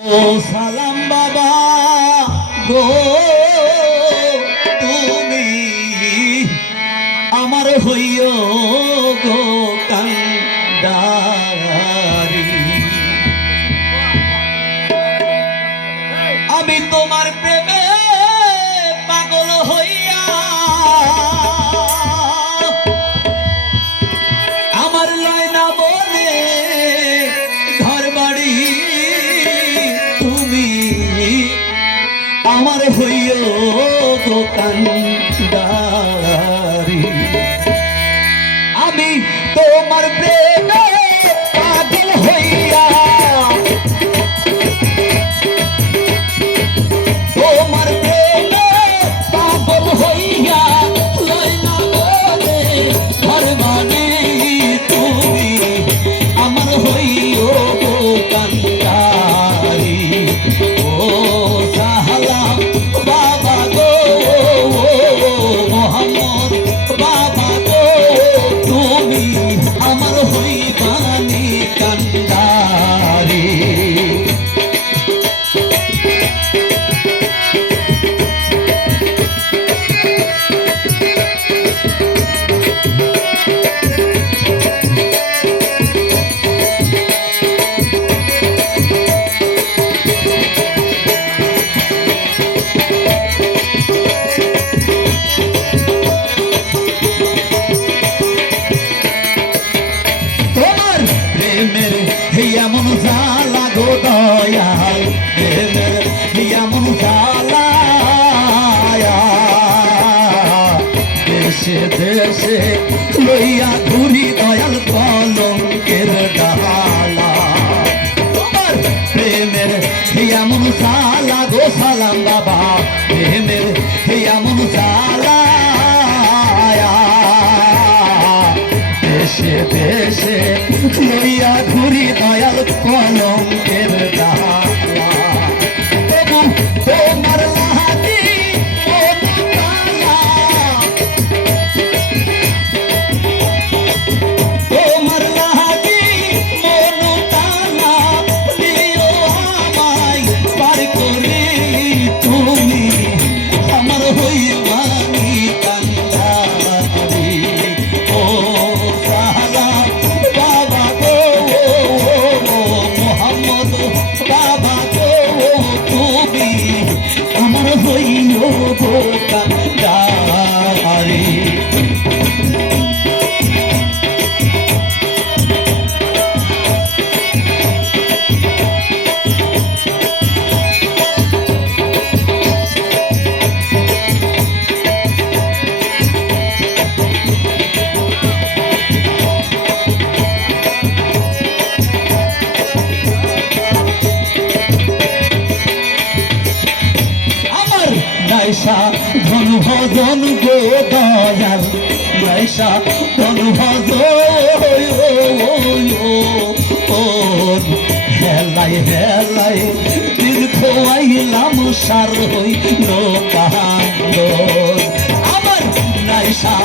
ও সালাম বাবা গো, তুমি আমার হইও গো কান্ডারি। আমি তোমার প্রেমে পাগল হইয়া আমার লয়না বলে ঘর বাড়ি, তুমি আমার হইও গো কান্ডারি। আমি তোমার প্রেমে পাগল হইয়া তোমার প্রেমে পাগল হইয়া লয়না বলে ঘর বাড়ি, তুমি আমার হইও গো কান্ডারি। ও সালাম বাবা গো মোহাম্মদ বাবা গো, তুমি আমার হইবানি কান্ডারি। প্রেমের এমন জ্বালা গো দয়াল, প্রেমের এমন জ্বালা, দেশে দেশে লইয়া ঘুরি দয়াল কলঙ্কের ডালা। তোমার প্রেমের এমন জ্বালা গো সালাম বাবা, প্রেমের এমন জ্বালা, দেশে দেশে লইয়া ঘুরি দয়াল কলঙ্কের ডালা। তোমার লাহাতি তোমার লাহাতি মন তালা দিও আমায় পার করে, তুমি আমার হইবানি কান্ডারি। ও সালাম বাবা গো মোহাম্মদ বাবা গো, তুমি আমার হইও গো কান্ডারি। নাইসা ধন ভজন গো দয়াল, নাইসা ধন ভজন হেলাই হেলাই দীর্ঘ আইলাম সার হইল কান্দ। আমার নাইসা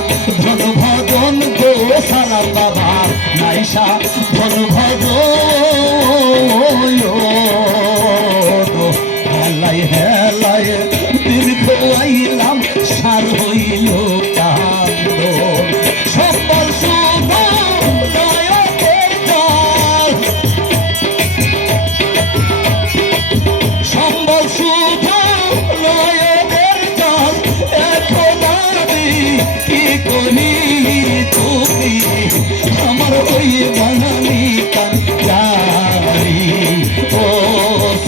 ধন ভজন গো সালাম বাবা, নাইসা ধন ভজন হেলাই হেলাই দীর্ঘ আইলাম সার হইল কান্দ। সম্বল শুভ নয়নের জল, সম্বল শুভ নয়নের জল, এখন আমি কি করি, তুমি আমার হইবানি কান্ডারি। ও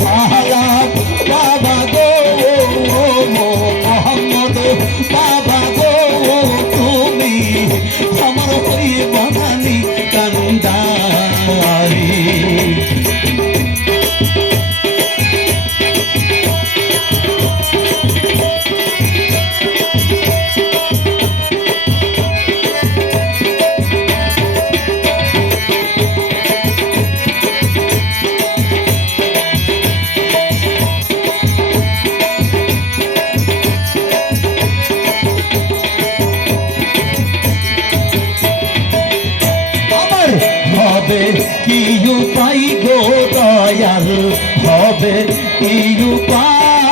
সালাম বাবা গো মোহাম্মদ বাবা গো, তুমি আমার হইবানি কান্ডারি। হবে কি উপায়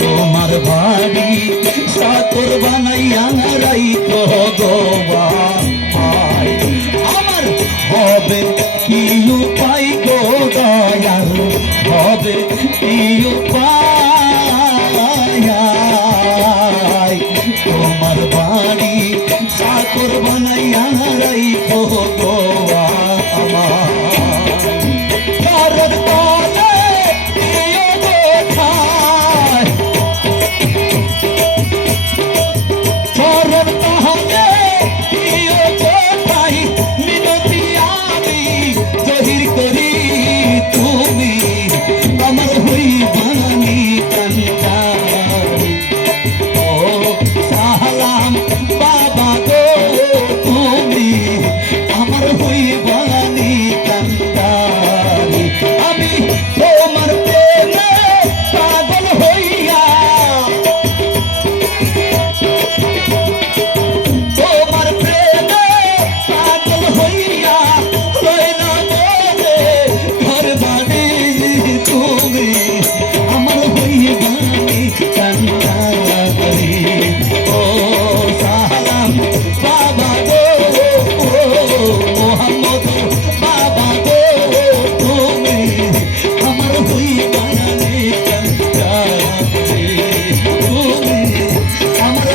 তোমার বাড়ি সাতর বানাইয়া রাইখো গো ভাই আমার হবে কি উপায় গো দয়াল হবে কি উপায় তোমার বাড়ি চাকর বানাইয়া রাইখো গো আমার ঘরের তলে দিও গো ঠাই ঘরের তলে দিও গো ঠাই মিনতি আমি জহির করি তুমি আমার হইবানি কান্দারি ও সালাম বাবা গো তুমি আমার হইবানি কান্দারি আমি তোমার প্রেমে পাগল হইয়া তোমার প্রেমে পাগল হইয়া রইলাম রে ঘর বাড়ি তুমি আমার হইবানি কান্দারি ও সালাম বাবা গো মোহাম্মদ বাবা গো তুমি আমার হইবানি কান্দারি তুমি আমার